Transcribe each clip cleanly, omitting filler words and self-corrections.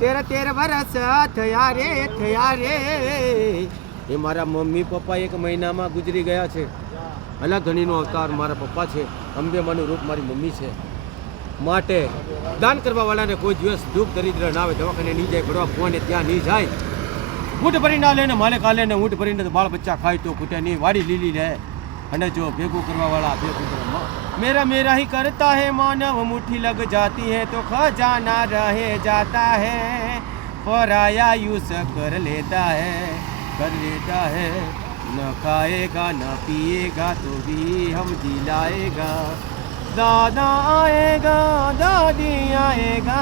13 વર્ષ થયા રે એ મારા મમ્મી પપ્પા એક મહિનામાં ગુજરી ગયા છે. અલા ધણીનો અવતાર મારા પપ્પા છે, અંબેમાનું રૂપ મારી મમ્મી છે. માટે દાન કરવા વાળાને કોઈ દિવસ દુઃખ દરિદ્ર ના આવે, દવાખાને નહીં જાય, ભરવા ફોને ત્યાં નહીં જાય. ઊંટ ભરી ના લે ને માલે કાલે ને ઊંટ ભરીને બાળ બચ્ચા ખાય તો ખૂટે નહીં, વાડી લીલી રહે. અને જો ભેગું કરવા વાળા ભેગું કરવા, मेरा ही करता है मानव, मुट्ठी लग जाती है तो खजाना रहे जाता है. पराया यूं कर लेता है न खाएगा न पिएगा तो भी हम दिलाएगा. दादा आएगा दादी आएगा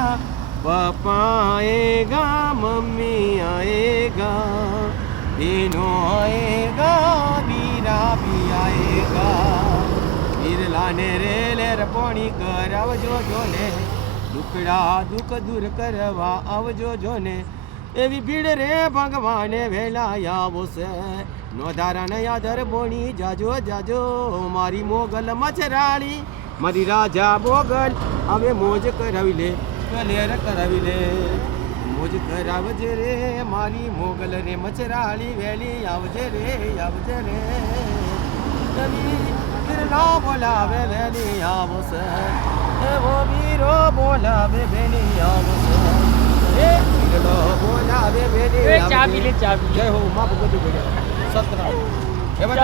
पापा आएगा मम्मी आएगा बेनो आएगा वीरा भी आएगा. વીરલાને રેલે રપોણી કરાવજો જોને, દુખડા દુઃખ દૂર કરવા આવજો જોને. એવી ભીડ રે ભગવાને વેલા આવશે, નો ધારાને યાદર બોણી જાજો જાજો. મારી મોગલ મચરાળી મારી રાજા મોગલ હવે મોજ કરાવી લે, કલેર કરાવી લે. મોજ કરાવજે રે મારી મોગલ રે મચરાળી, વેલી આવજે રે વીરલો બોલાવે વેલી આવશે, એવો વીરો બોલાવે વેલી આવશે. વીરલો બોલાવે વેલી આવશે. જય હો મા ભગવતી બોલ્યા સતરા.